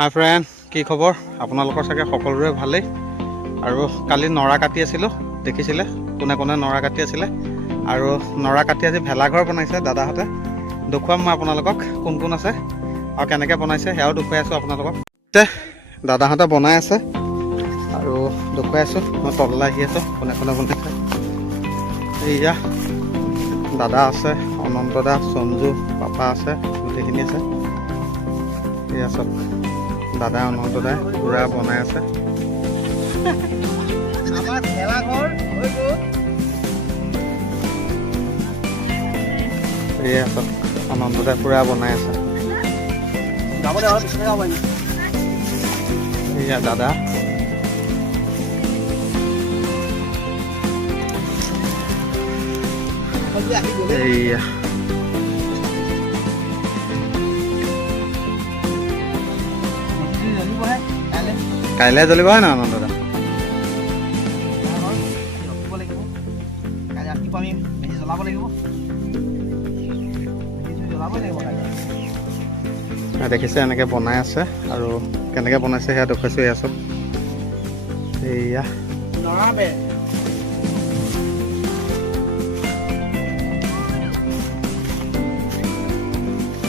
হাই friend, কি খবৰ? আপোনালোকৰ চাগে সকলোৰে ভালেই। আৰু কালি নৰা কাটি আছিলোঁ, দেখিছিলে কোনে কোনে নৰা কাটি আছিলে। আৰু নৰা কাটি আজি ভেলাঘৰ বনাইছে দাদাহঁতে। দেখুৱাম মই আপোনালোকক কোন কোন আছে আৰু কেনেকৈ বনাইছে সেয়াও দেখুৱাই আছোঁ আপোনালোকক। দাদাহঁতে বনাই আছে আৰু দেখুৱাই আছোঁ। মই তললৈ আহি আছোঁ কোনে কোনে বনাইছে। এইয়া দাদা আছে, অনন্ত দা, সঞ্জু, পাপা আছে, গোটেইখিনি আছে। এয়া চব দাদা অনন্ত দাই পুৰা বনাই আছে। এয়া চব অনন্ত দাই পুৰা বনাই আছে। এয়া দাদা, এইয়া কাইলৈ জ্বলিব হয় নহয় অনন্ত দা? দেখিছে এনেকৈ বনাই আছে আৰু কেনেকৈ বনাইছে সেয়া দেখুৱাইছোঁ। এয়া চব এইয়া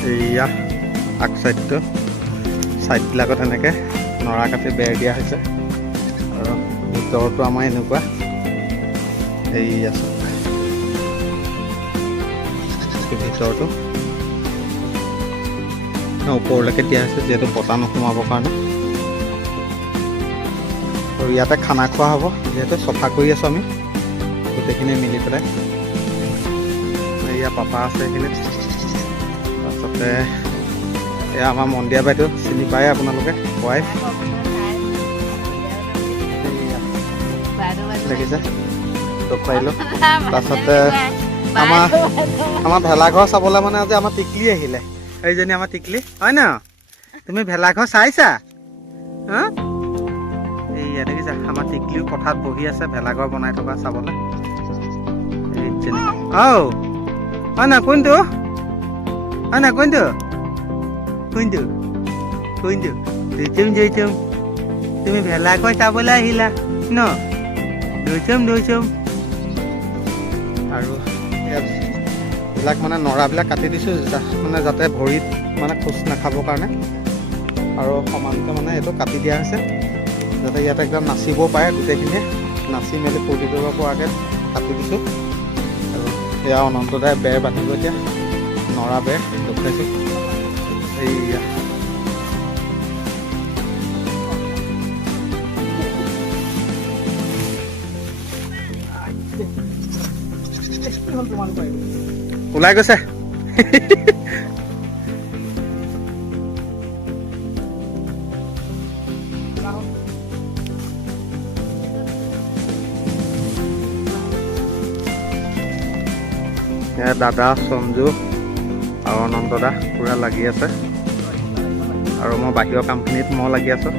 এইয়া আগ চাইডটো, চাইডবিলাকত এনেকৈ নৰা কাটি বেৰ দিয়া হৈছে আৰু ভিতৰতো আমাৰ এনেকুৱা এইয়া চব ভিতৰটো ওপৰলৈকে দিয়া হৈছে যিহেতু বতাহ নোসোমাবৰ কাৰণে। আৰু ইয়াতে খানা খোৱা হ'ব যিহেতু চফা কৰি আছোঁ আমি গোটেইখিনি মিলি পেলাই। এয়া পাপা আছে এইখিনিত। তাৰপাছতে এয়া আমাৰ মন্দিয়া বাইদেউ, চিনি পায় আপোনালোকে, ৱাইফ। দেখিছে দেখুৱাইলোঁ। তাৰপাছতে আমাৰ ভেলাঘৰ চাবলৈ মানে আজি আমাৰ টিকলি আহিলে। এইজনী আমাৰ টিকলি হয় ন? তুমি ভেলাঘৰ চাইছা? হা, এইয়া দেখিছা আমাৰ টিকলিও পথাৰত বহি আছে ভেলাঘৰ বনাই থকা চাবলৈ। হয় না? কোনটো হয় না? কোনটো কোনটো কোনটো দুইচম তুমি ভেলাঘৰ চাবলৈ আহিলা ন? দুইচম আৰু এইবিলাক মানে নৰাবিলাক কাটি দিছোঁ মানে যাতে ভৰিত মানে খোজ নাখাবৰ কাৰণে। আৰু সমানকৈ মানে এইটো কাটি দিয়া হৈছে যাতে ইয়াতে একদম নাচিব পাৰে গোটেইখিনিয়ে, নাচি মেলি ফূৰ্তি কৰিব পৰাকৈ কাটি দিছোঁ। আৰু এয়া অনন্ত দাই বেৰ বান্ধিব এতিয়া, নৰা বেৰ দেখুৱাইছোঁ। এইয়া ওলাই গৈছে। দাদা, সঞ্জু আৰু অনন্ত দা পুৰা লাগি আছে আৰু মই বাহিৰৰ কামখিনিত মই লাগি আছোঁ।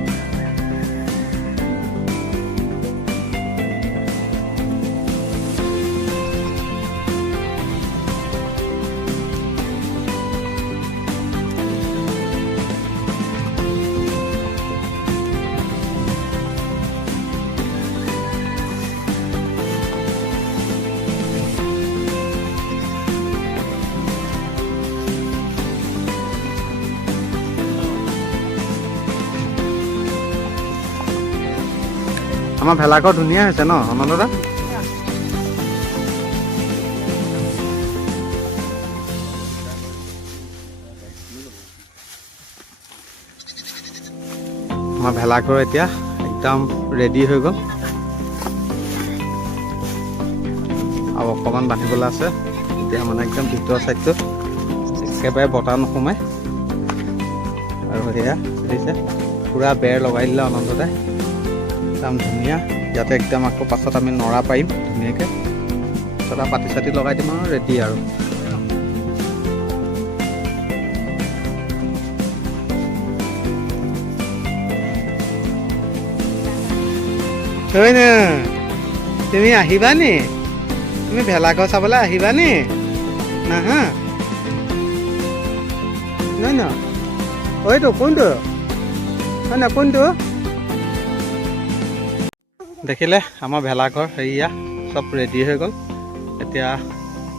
আমাৰ ভেলাঘৰ ধুনীয়া হৈছে ন অনন্ত দা? আমাৰ ভেলাঘৰ এতিয়া একদম ৰেডি হৈ গ'ল আৰু অকণমান বান্ধিবলৈ আছে। এতিয়া মানে একদম ভিতৰৰ চাইডটো একেবাৰে বতাহ নোসোমায়। আৰু সেয়া দেখিছে পুৰা বেৰ লগাই দিলে অনন্ত দাই, একদম ধুনীয়া। ইয়াতে একদম আকৌ পাছত আমি নৰা পাৰিম ধুনীয়াকৈ, পাছত আৰু পাতি চাতি লগাই দিম আৰু ৰেডি আৰু। হয় না? তুমি আহিবা নি? তুমি ভেলাঘৰ চাবলৈ আহিবা নি? না হা নাই না? ওইটো কোনটো? হয় না কোনটো দেখিলে আমাৰ ভেলাঘৰ হেৰিয়া চব ৰেডি হৈ গ'ল। এতিয়া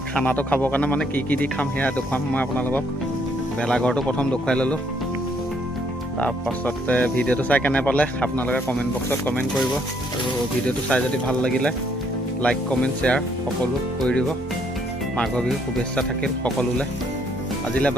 খানাটো খাবৰ কাৰণে মানে কি কি দি খাম সেয়া দেখুৱাম মই আপোনালোকক। ভেলাঘৰটো প্ৰথম দেখুৱাই ল'লোঁ। তাৰপাছতে ভিডিঅ'টো চাই কেনে পালে আপোনালোকে কমেণ্ট বক্সত কমেণ্ট কৰিব। আৰু ভিডিঅ'টো চাই যদি ভাল লাগিলে লাইক কমেণ্ট শ্বেয়াৰ সকলো কৰি দিব। মাঘৰ বিহুৰ শুভেচ্ছা থাকিল সকলোলৈ। আজিলৈ